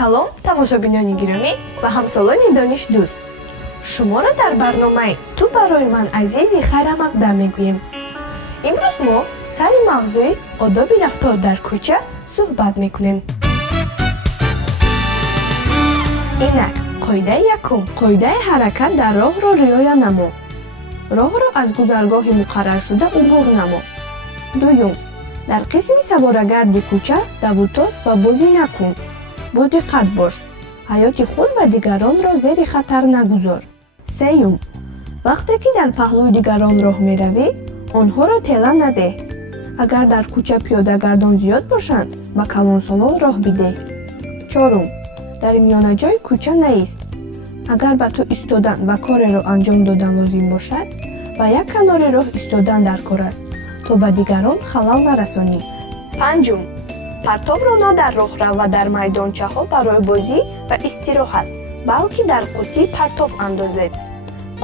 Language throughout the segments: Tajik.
салом, тамошобинони гиромӣ ва ҳамсолони донишдӯст. Шуморо дар барномаи «Ту барои ман азизи» хайра мақдам мегӯем. Имрӯз мо сари мавзӯи одоби рафтор дар кӯча суҳбат мекунем. Инак, қоидаи якум. Қоидаи ҳаракат дар роҳро риоя намо. Роҳро аз гузаргоҳи муқарраршуда убур намо. Дуюм. Дар қисми саворагарди кӯча давутоз ва бозӣ накун. Бо диққат бош. ҳаёти худ ва дигаронро зери хатар нагузор. Сеюм. Вақте ки дар паҳлӯи дигарон роҳ меравӣ, онҳоро тела надеҳ. Агар дар кӯча пиёдагардон зиёд бошанд, ба калонсолон роҳ бидеҳ. Чорум. Дар миёнаҷои кӯча наист. Агар ба ту истодан ва кореро анҷом додан лозим бошад, ба як канори роҳ истодан дар кор аст, то ба дигарон халал нарасонӣ. Панҷум. Партобро на дар роҳрав ва дар майдончаҳо барои бозӣ ва истироҳат, балки дар қутӣ партоб андозед.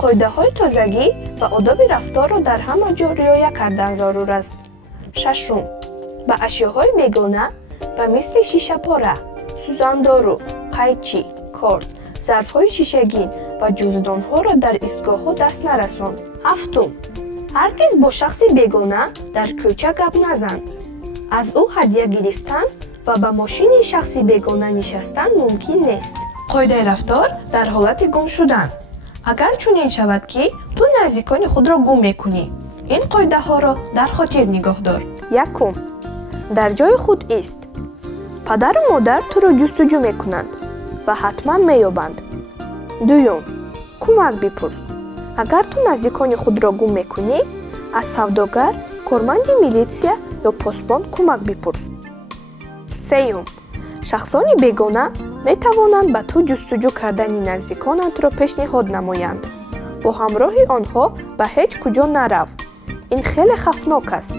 Қоидаҳои тозагӣ ва одоби рафторро дар ҳама ҷо риоя кардан зарур аст. Шашум. Ба ашёҳои бегона ба мисли шишапора, сӯзандору, қайчи, корд, зарфҳои шишагин ва ҷуздонҳоро дар истгоҳҳо даст нарасон. Ҳафтум. ҳаргиз бо шахси бегона дар кӯча гап назан. аз ӯ ҳадия гирифтан ва ба мошини шахси бегона нишастан мумкин нест. Қоидаи рафтор дар ҳолати гум шудан. Агар чунин шавад ки ту наздикони худро гум мекунӣ, ин қоидаҳоро дар хотир нигоҳ дор. Якум. дар ҷои худ ист. падару модар туро ҷустуҷӯ мекунанд ва ҳатман меёбанд. Дуюм. кӯмак бипурс. агар ту наздикони худро гум мекунӣ, аз савдогар, корманди милитсия ё посбон кӯмак бипурс. Сеюм. шахсони бегона метавонанд ба ту ҷустуҷӯ кардани наздиконатро пешниҳод намоянд. бо ҳамроҳи онҳо ба ҳеҷ куҷо нарав. ин хеле хавфнок аст.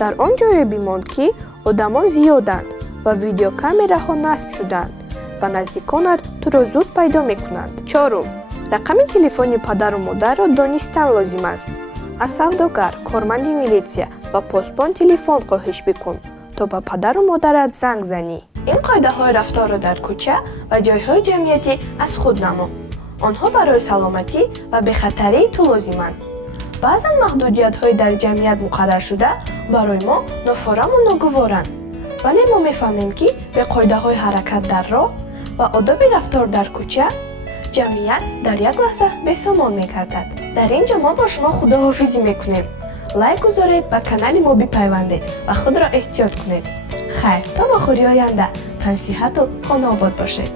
дар он ҷое бимон ки одамон зиёданд ва видеокамераҳо насб шудаанд ва наздиконат туро зуд пайдо мекунанд. Чорум. рақами телефони падару модарро донистан лозим аст. аз савдогар, корманди милитсия ва посбон телефон хоҳиш бикун, то ба падару модарат занг занӣ. ин қоидаҳои рафторро дар кӯча ва ҷойҳои ҷамъиятӣ аз худ намо. онҳо барои саломатӣ ва бехатарии ту лозиманд. баъзан маҳдудиятҳои дар ҷамъият муқарраршуда барои мо нофораму ногуворанд, вале мо мефаҳмем ки бе қоидаҳои ҳаракат дар роҳ ва одоби рафтор дар кӯча ҷамъият дар як лаҳза бесомон мегардад. дар ин ҷо мо бо шумо худоҳофизӣ мекунем. лайк гузоред, ба канали мо бипайвандед ва худро эҳтиёт кунед. хайр, то вохӯри оянда, тансиҳату хонобод бошед.